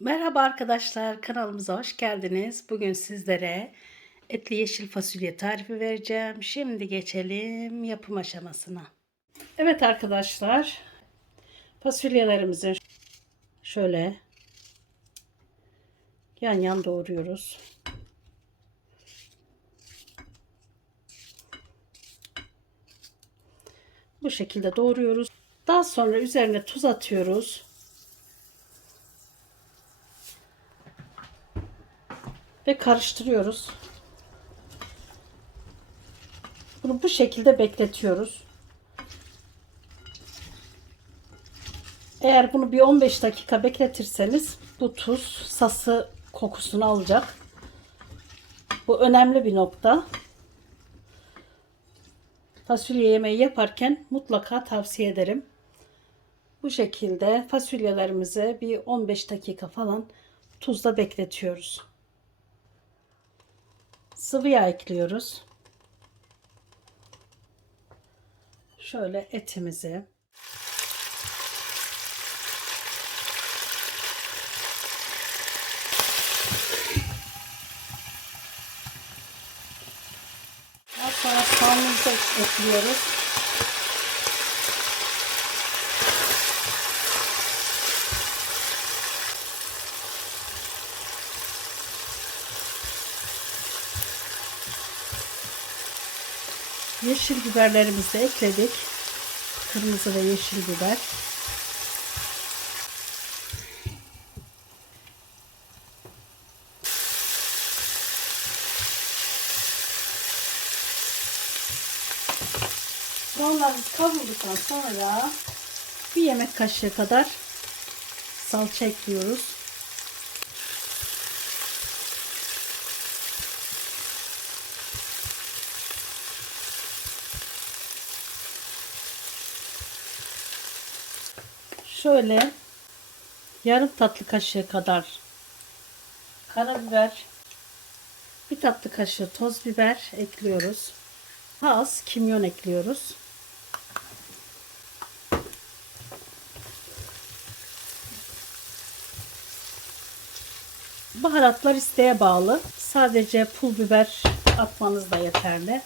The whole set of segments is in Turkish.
Merhaba arkadaşlar, kanalımıza hoş geldiniz. Bugün sizlere etli yeşil fasulye tarifi vereceğim. Şimdi geçelim yapım aşamasına. Evet arkadaşlar, fasulyelerimizi şöyle yan yan doğruyoruz. Bu şekilde doğruyoruz. Daha sonra üzerine tuz atıyoruz. Ve karıştırıyoruz. Bunu bu şekilde bekletiyoruz. Eğer bunu bir 15 dakika bekletirseniz bu tuz sası kokusunu alacak. Bu önemli bir nokta. Fasulye yemeği yaparken mutlaka tavsiye ederim. Bu şekilde fasulyelerimizi bir 15 dakika falan tuzda bekletiyoruz. Sıvı yağ ekliyoruz. Şöyle etimizi sonra soğanımızı ekliyoruz. Yeşil biberlerimizi ekledik. Kırmızı ve yeşil biber. Soğanlarımız kavrulduktan sonra bir yemek kaşığı kadar salça ekliyoruz. Şöyle yarım tatlı kaşığı kadar karabiber, bir tatlı kaşığı toz biber ekliyoruz. Az kimyon ekliyoruz. Baharatlar isteğe bağlı. Sadece pul biber atmanız da yeterli.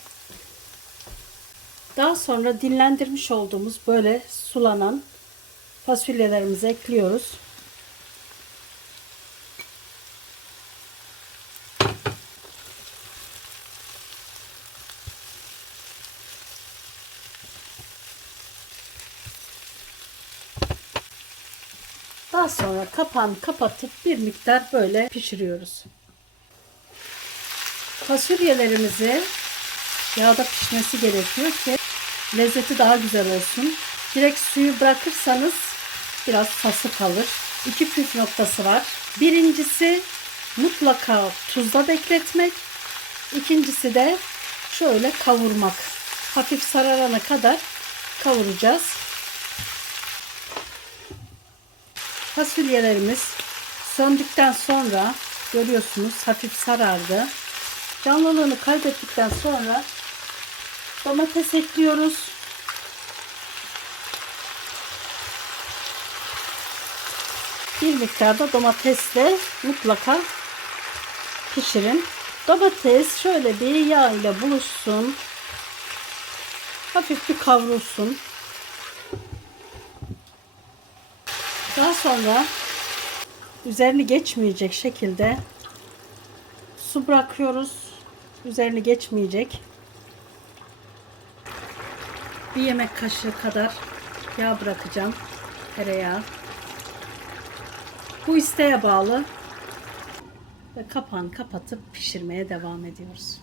Daha sonra dinlendirmiş olduğumuz böyle sulanan fasulyelerimizi ekliyoruz. Daha sonra kapağını kapatıp bir miktar böyle pişiriyoruz. Fasulyelerimizi yağda pişmesi gerekiyor ki lezzeti daha güzel olsun. Direkt suyu bırakırsanız biraz sası kalır. İki püf noktası var. Birincisi mutlaka tuzda bekletmek. İkincisi de şöyle kavurmak. Hafif sararana kadar kavuracağız. Fasulyelerimiz söndükten sonra görüyorsunuz hafif sarardı. Canlılığını kaybettikten sonra domates ekliyoruz. Bir miktarda domatesle mutlaka pişirin. Domates şöyle bir yağ ile buluşsun. Hafif bir kavrulsun. Daha sonra üzerini geçmeyecek şekilde su bırakıyoruz. Üzerini geçmeyecek. Bir yemek kaşığı kadar yağ bırakacağım. Tereyağı. Bu isteğe bağlı. Ve kapağını kapatıp pişirmeye devam ediyoruz.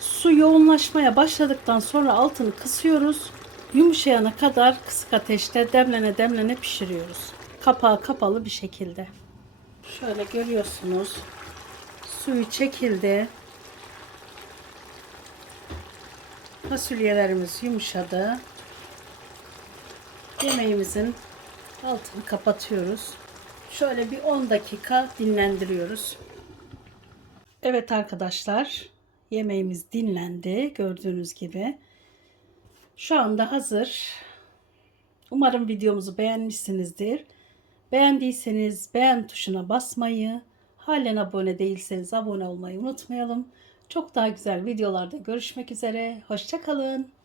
Su yoğunlaşmaya başladıktan sonra altını kısıyoruz. Yumuşayana kadar kısık ateşte demlene demlene pişiriyoruz. Kapağı kapalı bir şekilde. Şöyle görüyorsunuz. Suyu çekildi. Fasulyelerimiz yumuşadı. Yemeğimizin altını kapatıyoruz. Şöyle bir 10 dakika dinlendiriyoruz. Evet arkadaşlar, yemeğimiz dinlendi gördüğünüz gibi. Şu anda hazır. Umarım videomuzu beğenmişsinizdir. Beğendiyseniz beğen tuşuna basmayı, halen abone değilseniz abone olmayı unutmayalım. Çok daha güzel videolarda görüşmek üzere. Hoşçakalın.